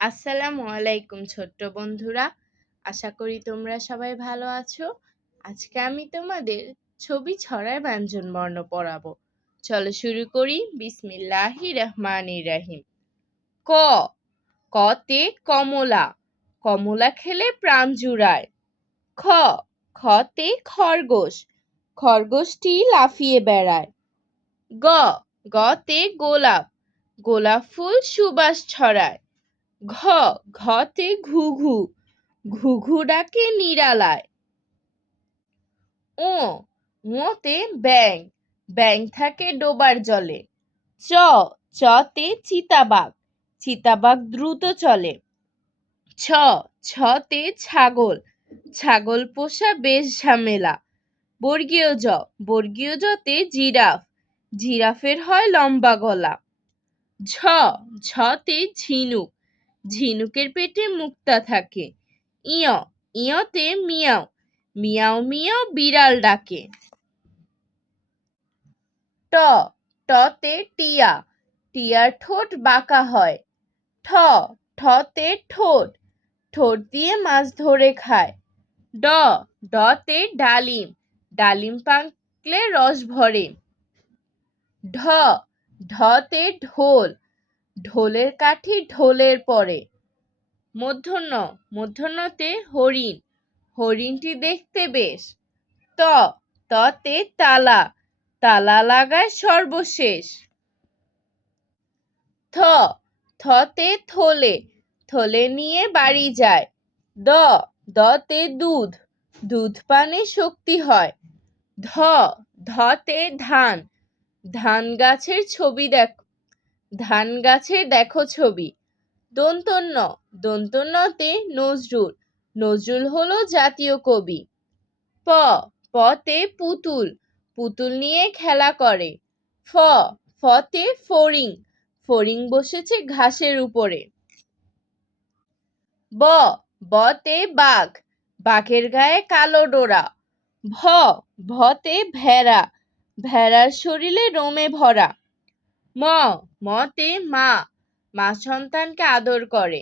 আসসালামু আলাইকুম ছোট্ট বন্ধুরা। আশা করি তোমরা সবাই ভালো আছো। আজকে আমি তোমাদের ছবি ছড়ার ব্যঞ্জনবর্ণ পড়াবো। চলো শুরু করি। বিসমিল্লাহির রহমানির রহিম। ক কতে কমলা, কমলা খেলে প্রাণ জুড়ায়। খ খতে খরগোশ, খরগোশটি লাফিয়ে বেড়ায়। গ গতে গোলাপ, গোলাপ ফুল সুবাস ছড়ায়। ঘ ঘতে ঘুঘু, ঘুঘু ডাকে নিরালায়। ও ওতে ব্যাঙ, ব্যাঙ থাকে ডোবার জলে। চ চতে চিতাবাঘ, চিতাবাঘ দ্রুত চলে। ছ ছতে ছাগল, ছাগল পোষা বেশ ঝামেলা। বর্গীয় জ, বর্গীয় জতে জিরাফ, জিরাফের হয় লম্বা গলা। ঝ ঝতে ঝিনুক, ঝিনুকের পেটে মুক্তা থাকে। ইয় ইয়তে মিয়াও, মিয়াও মিয়াও বিড়াল ডাকে। ট টতে টিয়া, টিয়ার ঠোঁট বাঁকা হয়। ঠ ঠতে ঠোঁট, ঠোঁট দিয়ে মাছ ধরে খায়। ড ডতে ডালিম, ডালিম পাকলে রস ভরে। ঢ ঢতে ঢোল, ঢোলের কাঠি ঢোলের পরে। মূর্ধন্য, মূর্ধন্যতে হরিণ, হরিণটি দেখতে বেশ। ত ততে তালা, তালা লাগায় সর্বশেষ। থ থতে থলে, থলে নিয়ে বাড়ি যায়। দ দতে দুধ, দুধ পানে শক্তি হয়। ধ ধতে ধান, ধান গাছের ছবি দেখো, ধান গাছের দেখো ছবি। দন্তন্য, দন্তন্যতে নজরুল, নজরুল হলো জাতীয় কবি। প পতে পুতুল, পুতুল নিয়ে খেলা করে। ফ ফতে ফড়িং, ফড়িং বসেছে ঘাসের উপরে। ব বতে বাঘ, বাঘের গায়ে কালো ডোরা। ভ ভতে ভেড়া, ভেড়ার শরীরে রোমে ভরা। ম মতে মা, মা সন্তানকে আদর করে।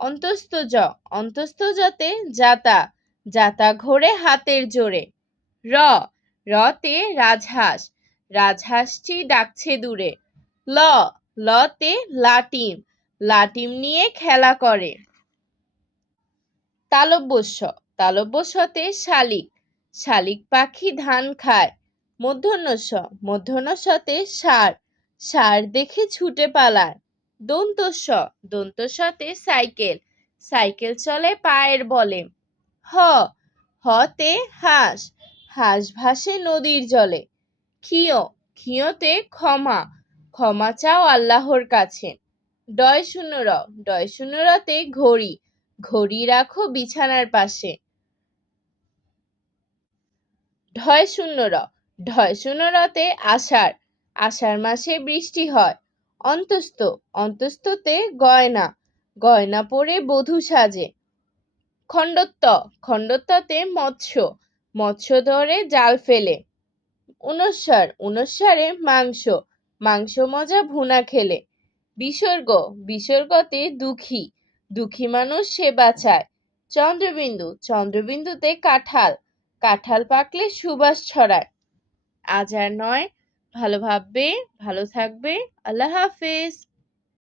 অন্তস্থ জ, অন্তস্থ জতে জাতা, জাতা ঘোরে হাতের জোরে। র রতে রাজহাঁস, রাজহাঁসটি ডাকছে দূরে। ল লতে লাটিম, লাটিম নিয়ে খেলা করে। তালব্য শ, তালব্য শতে শালিক, শালিক পাখি ধান খায়। মূর্ধন্য ষ, মূর্ধন্য শতে ষাঁড়, ষাঁড় দেখে ছুটে পালায়। দন্ত স, দন্ত শতে সাইকেল, সাইকেল চলে পায়ের বলে। হ হতে হাঁস, হাঁস ভাসে নদীর জলে। ক্ষিয়, ক্ষিয়তে ক্ষমা, ক্ষমা চাও আল্লাহর কাছে। ডয় শূন্য র, ডয় শূন্য রতে ঘড়ি, ঘড়ি রাখো বিছানার পাশে। ঢয় শূন্য র, ঢয় শূন্য রতে আষাঢ়, আষাঢ় মাসে বৃষ্টি হয়। অন্তস্থ, অন্তস্থতে গয়না, গয়না পরে বধূ সাজে। খণ্ডত্ব, খণ্ডত্বতে মৎস্য, মৎস্য ধরে জাল ফেলে। উনস্বার, উনস্বারে মাংস, মাংস মজা ভুনা খেলে। বিসর্গ, বিসর্গতে দুঃখী, দুঃখী মানুষ সেবা চায়। চন্দ্রবিন্দু, চন্দ্রবিন্দুতে কাঁঠাল, কাঁঠাল পাকলে সুবাস ছড়ায়। আজ আর নয়, ভালো ভাববে, ভালো থাকবে। আল্লাহ হাফেজ।